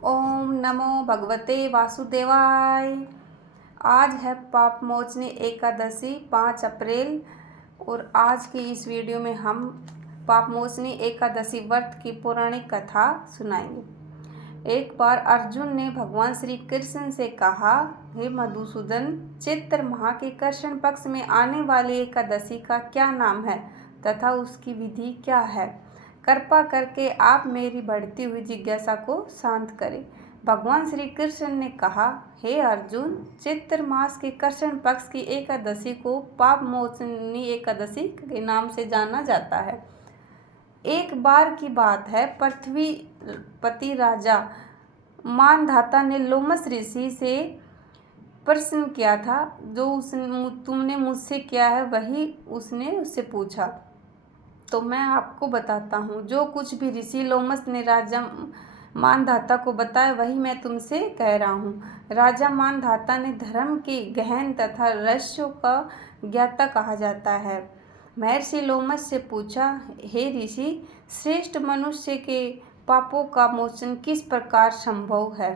ओम नमो भगवते वासुदेवाय। आज है पापमोचनी एकादशी 5 अप्रैल और आज की इस वीडियो में हम पापमोचनी एकादशी व्रत की पौराणिक कथा सुनाएंगे। एक बार अर्जुन ने भगवान श्री कृष्ण से कहा, हे मधुसूदन, चैत्र माह के कृष्ण पक्ष में आने वाली एकादशी का क्या नाम है तथा उसकी विधि क्या है? कृपा करके आप मेरी बढ़ती हुई जिज्ञासा को शांत करें। भगवान श्री कृष्ण ने कहा, हे अर्जुन, चैत्र मास के कृष्ण पक्ष की एकादशी को पापमोचनी एकादशी के नाम से जाना जाता है। एक बार की बात है, पृथ्वीपति राजा मानधाता ने लोमस ऋषि से प्रश्न किया था। जो तुमने मुझसे किया है वही उसने उससे पूछा। तो मैं आपको बताता हूँ। जो कुछ भी ऋषि लोमस ने राजा मानधाता को बताया वही मैं तुमसे कह रहा हूँ। राजा मानधाता ने धर्म के गहन तथा रहस्यों का ज्ञाता कहा जाता है। महर्षि लोमस से पूछा, हे ऋषि, श्रेष्ठ मनुष्य के पापों का मोचन किस प्रकार संभव है?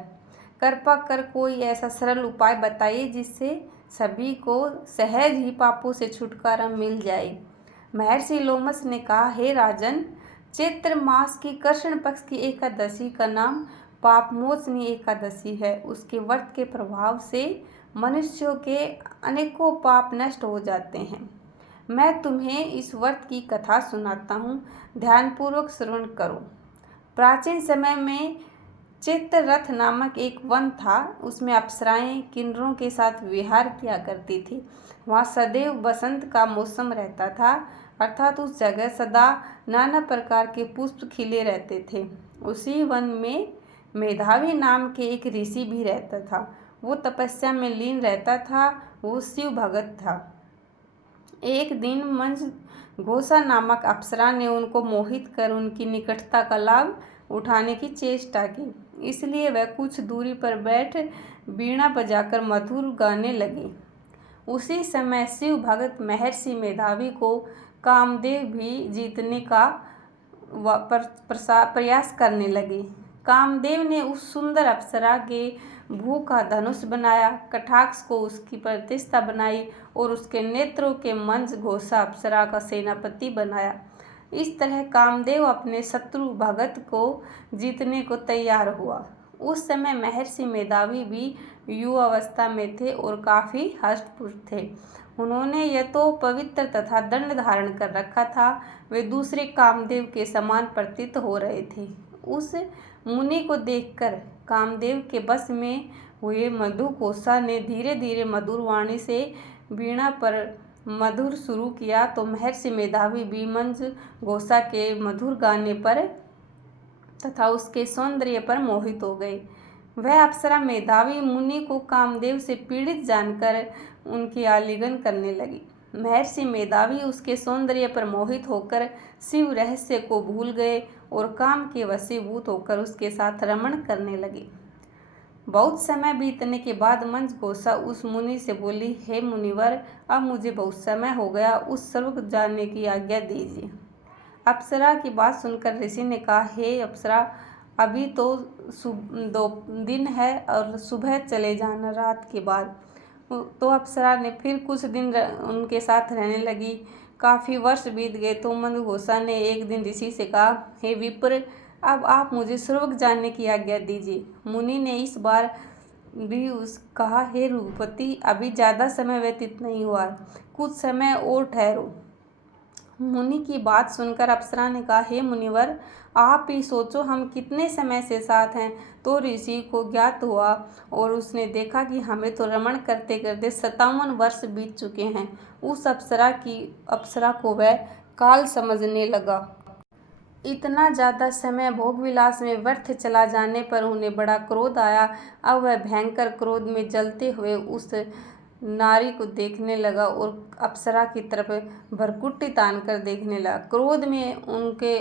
कृपा कर कोई ऐसा सरल उपाय बताइए जिससे सभी को सहज ही पापों से छुटकारा मिल जाए। महर्षि लोमस ने कहा, हे राजन, चैत्र मास की कृष्ण पक्ष की एकादशी का नाम पापमोचनी एकादशी है। उसके व्रत के प्रभाव से मनुष्यों के अनेकों पाप नष्ट हो जाते हैं। मैं तुम्हें इस व्रत की कथा सुनाता हूँ, ध्यानपूर्वक श्रवण करो। प्राचीन समय में चैत्र रथ नामक एक वन था। उसमें अप्सराएं किन्नरों के साथ विहार किया करती थी। वहाँ सदैव बसंत का मौसम रहता था, अर्थात उस जगह सदा नाना प्रकार के पुष्प खिले रहते थे। उसी वन में मेधावी नाम के एक ऋषि भी रहता था। वो तपस्या में लीन रहता था। वो शिव भगत था। एक दिन मंज घोषा नामक अप्सरा ने उनको मोहित कर उनकी निकटता का लाभ उठाने की चेष्टा की। इसलिए वह कुछ दूरी पर बैठ वीणा बजाकर मधुर गाने लगी। उसी समय शिव भगत महर्षि मेधावी को कामदेव भी जीतने का प्रयास करने लगे। कामदेव ने उस सुंदर अप्सरा के भू का धनुष बनाया, कटाक्ष को उसकी प्रतिष्ठा बनाई और उसके नेत्रों के मंज घोषा अप्सरा का सेनापति बनाया। इस तरह कामदेव अपने शत्रु भगत को जीतने को तैयार हुआ। उस समय महर्षि मेधावी भी युवावस्था में थे और काफ़ी हष्टपुष्ट थे। उन्होंने यह तो पवित्र तथा दंड धारण कर रखा था। वे दूसरे कामदेव के समान प्रतीत हो रहे थे। उस मुनि को देखकर कामदेव के बस में हुए मधुघोषा ने धीरे धीरे मधुर वाणी से वीणा पर मधुर शुरू किया तो महर्षि मेधावी भी मंज घोषा के मधुर गाने पर तथा उसके सौंदर्य पर मोहित हो गए। वह अप्सरा मेधावी मुनि को कामदेव से पीड़ित जानकर उनकी आलिंगन करने लगी। महर्षि मेधावी उसके सौंदर्य पर मोहित होकर शिव रहस्य को भूल गए और काम के वशीभूत होकर उसके साथ रमण करने लगे। बहुत समय बीतने के बाद मंज घोषा उस मुनि से बोली, हे मुनिवर, अब मुझे बहुत समय हो गया, उस स्वर्ग जाने की आज्ञा दीजिए। अप्सरा की बात सुनकर ऋषि ने कहा, हे अप्सरा, अभी तो 2 दिन है और सुबह चले जाना रात के बाद। तो अप्सरा ने फिर कुछ दिन उनके साथ रहने लगी। काफ़ी वर्ष बीत गए तो मंद घोषा ने एक दिन ऋषि से कहा, हे विप्र, अब आप मुझे स्वर्ग जाने की आज्ञा दीजिए। मुनि ने इस बार भी कहा, हे रघुपति, अभी ज़्यादा समय व्यतीत नहीं हुआ, कुछ समय और ठहरो। मुनि की बात सुनकर अप्सरा ने कहा, हे मुनिवर, आप ही सोचो हम कितने समय से साथ हैं। तो ऋषि को ज्ञात हुआ और उसने देखा कि हमें तो रमण करते करते 57 वर्ष बीत चुके हैं। उस अप्सरा को वह काल समझने लगा। इतना ज़्यादा समय भोग विलास में व्यर्थ चला जाने पर उन्हें बड़ा क्रोध आया। अब वह भयंकर क्रोध में जलते हुए उस नारी को देखने लगा और अप्सरा की तरफ भरकुट्टी तान कर देखने लगा। क्रोध में उनके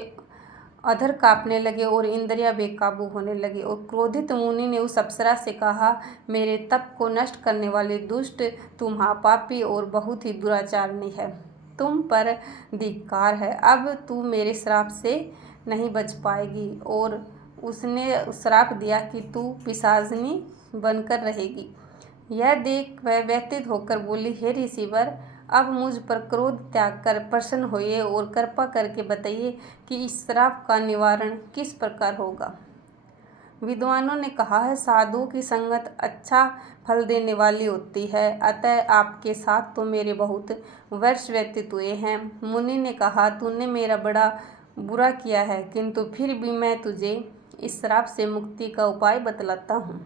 अधर कांपने लगे और इंद्रियां बेकाबू होने लगी। और क्रोधित मुनि ने उस अप्सरा से कहा, मेरे तप को नष्ट करने वाली दुष्ट, तुम महापापी और बहुत ही दुराचारणी है। तुम पर धिक्कार है। अब तू मेरे श्राप से नहीं बच पाएगी और उसने श्राप दिया कि तू पिशाचिनी बनकर रहेगी। यह देख वह व्यथित होकर बोली, हे ऋषिवर, अब मुझ पर क्रोध त्याग कर प्रसन्न होइए और कृपा करके बताइए कि इस श्राप का निवारण किस प्रकार होगा। विद्वानों ने कहा है, साधुओं की संगत अच्छा फल देने वाली होती है, अतः आपके साथ तो मेरे बहुत वर्ष व्यतीत हुए हैं। मुनि ने कहा, तूने मेरा बड़ा बुरा किया है, किंतु फिर भी मैं तुझे इस श्राप से मुक्ति का उपाय बतलाता हूँ।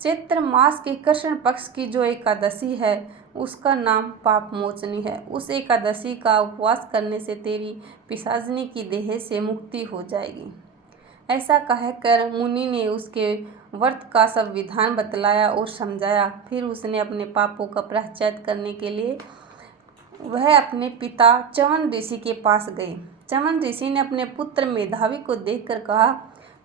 चैत्र मास के कृष्ण पक्ष की जो एकादशी है उसका नाम पाप मोचनी है। उस एकादशी का उपवास करने से तेरी पिशाचिनी की देह से मुक्ति हो जाएगी। ऐसा कहकर मुनि ने उसके व्रत का सब विधान बतलाया और समझाया। फिर उसने अपने पापों का प्रायश्चित करने के लिए वह अपने पिता च्यवन ऋषि के पास गई। च्यवन ऋषि ने अपने पुत्र मेधावी को देखकर कहा,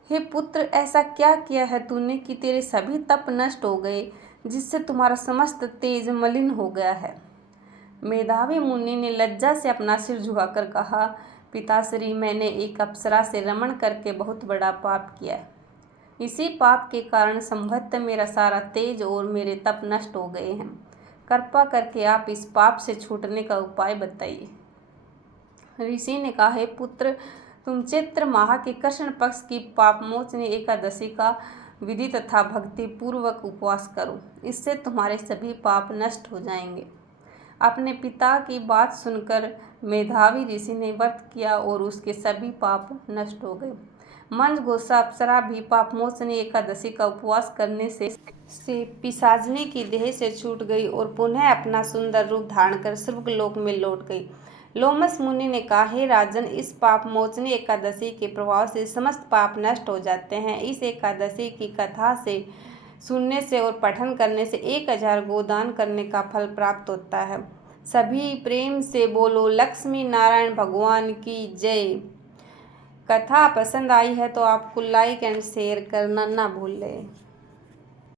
हे पुत्र, ऐसा क्या किया है तूने कि तेरे सभी तप नष्ट हो गए, जिससे तुम्हारा समस्त तेज मलिन हो गया है। मेधावी मुनि ने लज्जा से अपना सिर झुकाकर कहा, पिताश्री, मैंने एक अप्सरा से रमण करके बहुत बड़ा पाप किया है। इसी पाप के कारण संभवतः मेरा सारा तेज और मेरे तप नष्ट हो गए हैं। कृपा करके आप इस पाप से छूटने का उपाय बताइए। ऋषि ने कहा, हे पुत्र, तुम चैत्र माह के कृष्ण पक्ष की पापमोचनी एकादशी का विधि तथा भक्ति पूर्वक उपवास करो, इससे तुम्हारे सभी पाप नष्ट हो जाएंगे। अपने पिता की बात सुनकर मेधावी ऋषि ने व्रत किया और उसके सभी पाप नष्ट हो गए। मंजघोषा अप्सरा भी पापमोचनी एकादशी का उपवास करने से पिशाचिनी की देह से छूट गई और पुनः अपना सुंदर रूप धारण कर स्वर्गलोक में लौट गई। लोमस मुनि ने कहा, हे राजन, इस पापमोचनी एकादशी के प्रभाव से समस्त पाप नष्ट हो जाते हैं। इस एकादशी की कथा से सुनने से और पठन करने से 1000 गोदान करने का फल प्राप्त होता है। सभी प्रेम से बोलो, लक्ष्मी नारायण भगवान की जय। कथा पसंद आई है तो आपको लाइक एंड शेयर करना ना भूलें।